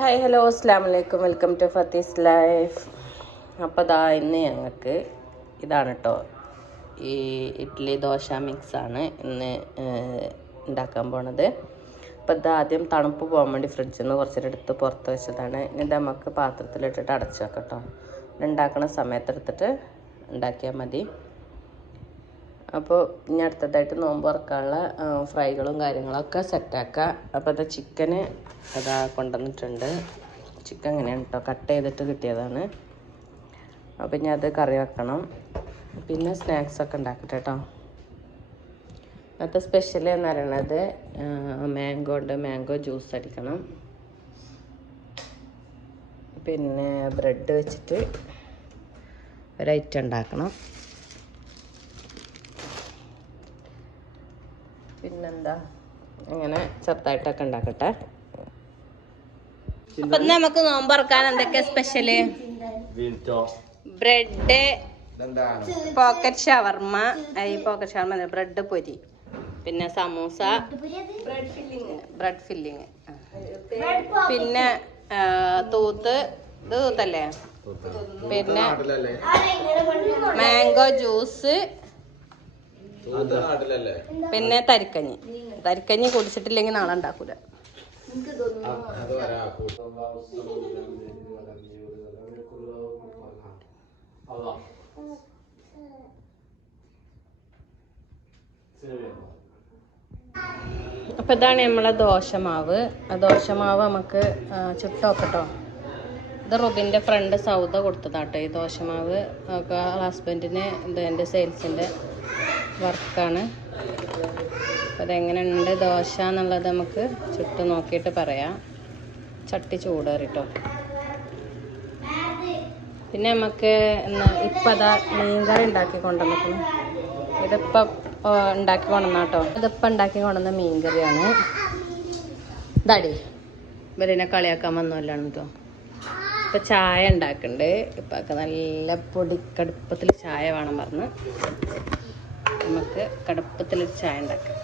Hi hello അസ്സാം വലൈക്കും welcome to ഫത്തീസ് life അപ്പോൾ ദാ ഇന്ന് ഞങ്ങൾക്ക് ഇതാണ് കേട്ടോ ഈ ഇഡ്ഡലി ദോശ മിക്സാണ് ഇന്ന് ഉണ്ടാക്കാൻ പോണത്. അപ്പോൾ ഇത് ആദ്യം തണുപ്പ് പോകാൻ വേണ്ടി ഫ്രിഡ്ജിൽ നിന്ന് കുറച്ചൊരു എടുത്ത് പുറത്ത് വെച്ചതാണ്. ഇനി നമുക്ക് പാത്രത്തിലിട്ടിട്ട് അടച്ച് വെക്കാം കേട്ടോ ഉണ്ടാക്കുന്ന സമയത്തെടുത്തിട്ട് ഉണ്ടാക്കിയാൽ മതി. അപ്പോൾ ഇനി അടുത്തതായിട്ട് നോമ്പ് തുറക്കാനുള്ള ഫ്രൈകളും കാര്യങ്ങളൊക്കെ സെറ്റാക്കുക അപ്പോൾ അത് ചിക്കന് അതാ കൊണ്ടുവന്നിട്ടുണ്ട്. ചിക്കൻ ഇങ്ങനെയാണ് കേട്ടോ കട്ട് ചെയ്തിട്ട് കിട്ടിയതാണ്. അപ്പോൾ ഇനി അത് കറി വെക്കണം. പിന്നെ സ്നാക്സൊക്കെ ഉണ്ടാക്കട്ടെ കേട്ടോ ഇന്നത്തെ സ്പെഷ്യൽ എന്ന് പറയണത് മാംഗോ ഉണ്ട്. മാംഗോ ജ്യൂസ് അടിക്കണം. പിന്നെ ബ്രെഡ് വെച്ചിട്ട് ഒരു ഐറ്റം ഉണ്ടാക്കണം. പിന്നെന്താ? അങ്ങനെ ചെറുതായിട്ടൊക്കെ ഉണ്ടാക്കട്ടെ. അപ്പൊ ഇന്ന് നമുക്ക് നോമ്പറക്കാൻ എന്തൊക്കെയാ സ്പെഷ്യൽ ബ്രെഡ് പോക്കറ്റ് ഷവർമ്മ ഈ പോക്കറ്റ് ഷവർമ്മ ബ്രെഡ് പൊരി. പിന്നെ സമൂസ. ബ്രെഡ് ഫില്ലിങ് പിന്നെ തൂത്ത്. ഇത് തൂത്തല്ലേ? പിന്നെ മാംഗോ ജ്യൂസ്. പിന്നെ തരിക്കഞ്ഞി. തരിക്കഞ്ഞി കുടിച്ചിട്ടില്ലെങ്കിൽ നാളെ ഉണ്ടാക്കൂല. അപ്പൊ ഇതാണ് നമ്മളെ ദോശമാവ്. ആ ദോശമാവ് നമുക്ക് ചുട്ടോക്കട്ടോ. ഇത് റുബിന്റെ ഫ്രണ്ട് സൗദ കൊടുത്തതാട്ടോ ഈ ദോശമാവ്. ഹസ്ബൻഡിന് ഇത് സെയിൽസിന്റെ വർക്കാണ് അപ്പോൾ അതെങ്ങനെയുണ്ട് ദോശ എന്നുള്ളത് നമുക്ക് ചുട്ട് നോക്കിയിട്ട് പറയാം. ചട്ടി ചൂടേറിട്ടോ. പിന്നെ നമുക്ക് ഇപ്പം അതാ മീൻകറി ഉണ്ടാക്കി കൊണ്ടുവന്നിരിക്കുന്നു. ഇതിപ്പം ഉണ്ടാക്കി കൊണ്ടുവന്ന കേട്ടോ ഇതിപ്പം ഉണ്ടാക്കി കൊണ്ടുവന്ന മീൻകറിയാണ്. ഇതാടി ഇവരിനെ കളിയാക്കാൻ വന്നല്ലാണ് കേട്ടോ ഇപ്പം ചായ ഉണ്ടാക്കുന്നുണ്ട് ഇപ്പൊക്കെ നല്ല പൊടിക്കടുപ്പത്തിൽ ചായ വേണം പറഞ്ഞ്. നമുക്ക് കടുപ്പത്തിലൊരു ചായ ഉണ്ടാക്കാം.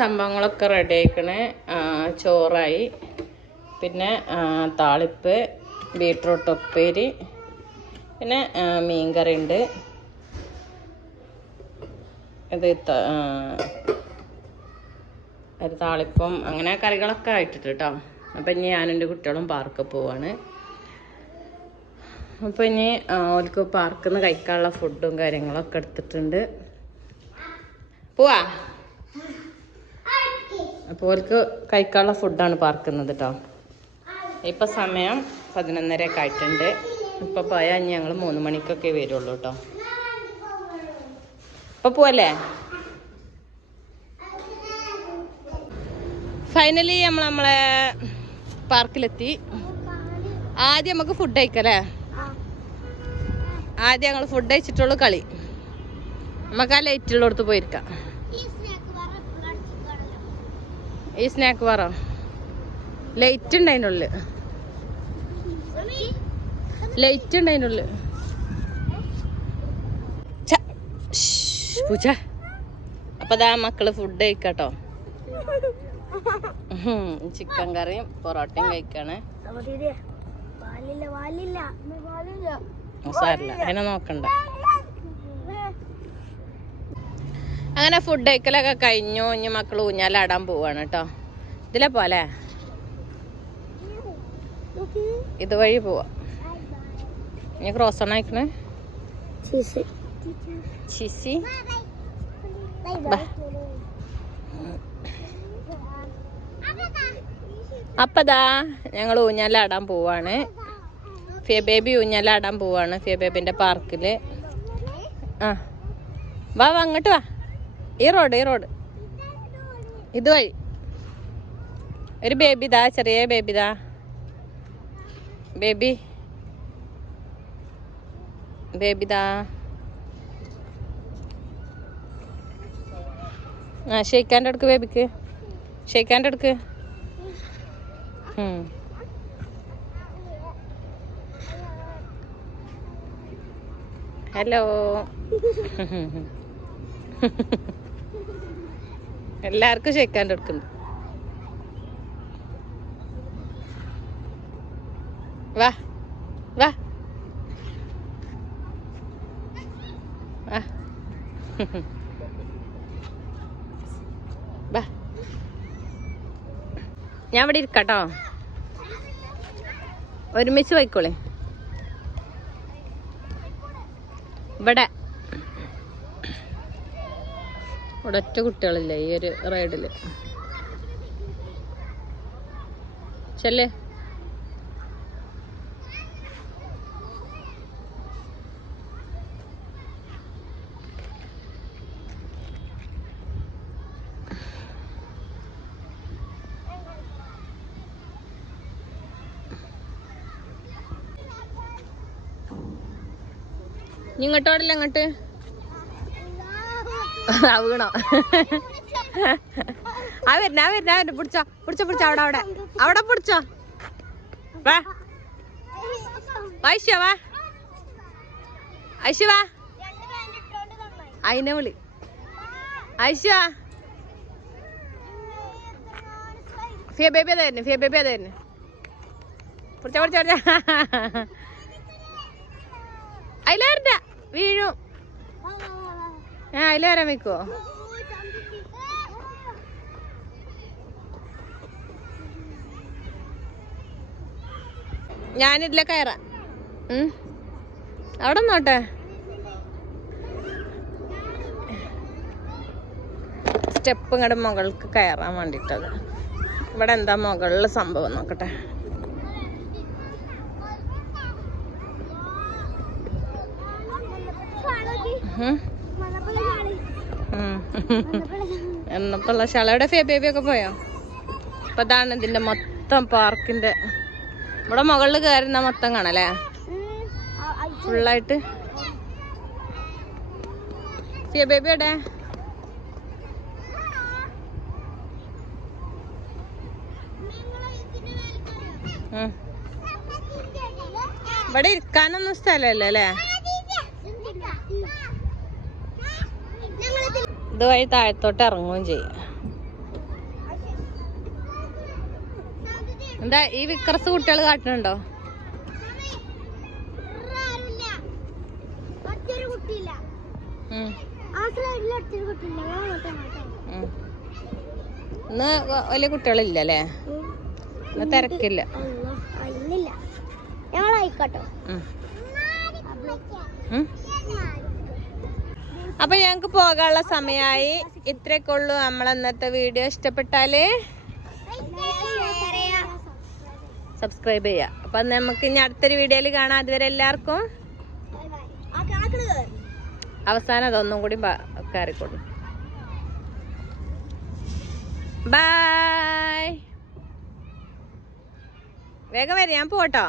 സംഭവങ്ങളൊക്കെ റെഡി ആക്കണേ ചോറായി പിന്നെ താളിപ്പ് ബീട്രൂട്ട് ഉപ്പേരി പിന്നെ മീൻ മീൻകറി ഉണ്ട്. ഇത് ഒരു താളിപ്പം അങ്ങനെ കറികളൊക്കെ ആയിട്ടിട്ട് കേട്ടോ അപ്പം ഇനി ഞാനും എന്റെ കുട്ടികളും പാർക്കിൽ പോവാണ്. അപ്പോൾ ഇനി അവർക്ക് പാർക്കിൽ നിന്ന് കഴിക്കാനുള്ള ഫുഡും കാര്യങ്ങളൊക്കെ എടുത്തിട്ടുണ്ട്. പോവാ? അപ്പോൾ ഓൽക്ക് കഴിക്കാനുള്ള ഫുഡാണ് പാർക്കുന്നത് കേട്ടോ ഇപ്പം സമയം പതിനൊന്നരയൊക്കെ ആയിട്ടുണ്ട്. ഇപ്പം പോയാൽ ഞങ്ങൾ മൂന്ന് മണിക്കൊക്കെ വരുള്ളൂ കേട്ടോ ഇപ്പം പോവല്ലേ? ഫൈനലി നമ്മൾ നമ്മളെ പാർക്കിലെത്തി. ആദ്യം നമുക്ക് ഫുഡ് കഴിക്കല്ലേ? ആദ്യം ഞങ്ങൾ ഫുഡ് കഴിച്ചിട്ടുള്ളൂ കളി. നമുക്ക് ആ ലൈറ്റുള്ളടത്ത് പോയിരിക്കാം. ഈ സ്നാക്ക് പറ. ലൈറ്റ് ഉണ്ട് അതിനുള്ളിൽ ലൈറ്റ് ഉണ്ട് അതിനുള്ളിൽ പൂച്ച. അപ്പൊ ദാ മക്കൾ ഫുഡ് കഴിക്കാട്ടോ. ചിക്കൻ കറിയും പൊറോട്ടയും കഴിക്കാണ്. അതിനെ നോക്കണ്ട. അങ്ങനെ ഫുഡ് കഴിക്കലൊക്കെ കഴിഞ്ഞു. ഇനി മക്കൾ ഊഞ്ഞാലാടാൻ പോവാണ് കേട്ടോ ഇതിലെ പോലെ? ഇതുവഴി പോവാ. ഇനി ക്രോസ് ഓൺ അയക്കണേ ചിസി. ബാ. അപ്പതാ ഞങ്ങൾ ഊഞ്ഞാലാടാൻ പോവാണ്. ഫിയ ബേബി ഊഞ്ഞാലാടാൻ പോവാണ് ഫിയ ബേബിന്റെ പാർക്കിൽ. ആ. വാ വാ അങ്ങോട്ട് വാ. ഈ റോഡ് ഈ റോഡ്. ഇതുവഴി ഒരു ബേബിതാ ചെറിയ ബേബിതാ ബേബി. ബേബിതാ ആ ഷെയ്ക്കാന്റെ അടുക്ക് ബേബിക്ക്. ഷെയ്ക്കാന്റെ അടുക്ക്. ഹലോ. എല്ലാവർക്കും ഷെയ്ക്കാൻ കൊടുക്കുന്നു വാ വാ. വാ. വാ. ഞാൻ ഇവിടെ ഇരിക്കട്ടോ. ഒരുമിച്ച് പോയിക്കോളെ. ഇവിടെ. ഇവിടെ ഒറ്റ കുട്ടികളില്ല ഈ ഒരു റൈഡിൽ ചെല്ലേ. ഇങ്ങോട്ടോടില്ല അങ്ങോട്ട് വീണോ ആ വരുന്ന ആ വരുന്ന ആ വരുന്ന പിടിച്ചോ പിടിച്ചോ പിടിച്ചോ അവിടെ അവിടെ. അവിടെ പിടിച്ചോ. വാ. ഐശ്വ വാ. ഐശ്വ വാ. അതിനെ വിളി ഐശ്വ ഫിയ ബേബി അതായിരുന്നു ഫിയ ബേബി അതായിരുന്നു പിടിച്ചോ പിടിച്ചോ പിടിച്ചോ. അതിലേറില്ല വീഴും. ആ അതിലേറാൻ വെക്കുവോ ഞാനിതിലെ കയറാം. അവിടെ നോട്ടെ സ്റ്റെപ്പ് ഇങ്ങോട്ട് മുകൾക്ക് കയറാൻ വേണ്ടിട്ടത് ഇവിടെ എന്താ മുകളിൽ സംഭവം നോക്കട്ടെ. എന്നപ്പോള്ള ശളയുടെ ഫേ ബേബി ഒക്കെ പോയോ? അപ്പൊ ഇതാണ് ഇതിന്റെ മൊത്തം പാർക്കിന്റെ. ഇവിടെ മുകളിൽ കയറുന്ന മൊത്തം കാണല്ലേ? ഫുള്ളായിട്ട്. ഫിയ ബേബി എവിടെ. ഇവിടെ ഇരിക്കാനൊന്നും സ്ഥലമല്ല അല്ലേ ഇതുവഴി താഴത്തോട്ട് ഇറങ്ങുകയും ചെയ്യും. എന്താ ഈ വിക്രസ് കുട്ടികൾ കാട്ടുന്നുണ്ടോ. ഇന്ന് വലിയ കുട്ടികളില്ല അല്ലേ ഇന്ന് തിരക്കില്ല. ഞങ്ങളായിക്കോട്ടോ. അപ്പൊ ഞങ്ങക്ക് പോകാനുള്ള സമയമായി ഇത്രയൊക്കെ ഉള്ളു നമ്മൾ ഇന്നത്തെ വീഡിയോ. ഇഷ്ടപ്പെട്ടാൽ സബ്സ്ക്രൈബ് ചെയ്യാം. അപ്പൊ നമുക്ക് ഇനി അടുത്തൊരു വീഡിയോയിൽ കാണാം. അതുവരെ എല്ലാവർക്കും അവസാനം അതൊന്നും കൂടി കയറിക്കൊള്ളു ബായ് വേഗം വരെ ഞാൻ പോട്ടോ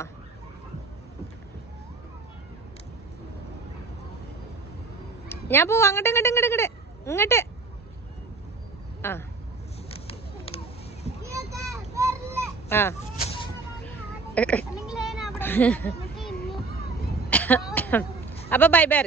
ഞാൻ പോവാ അങ്ങോട്ട് ഇങ്ങോട്ട് ഇങ്ങോട്ട് ഇങ്ങോട്ട്. ഇങ്ങോട്ട്. ആ. ആ. അപ്പൊ ബൈ ബൈ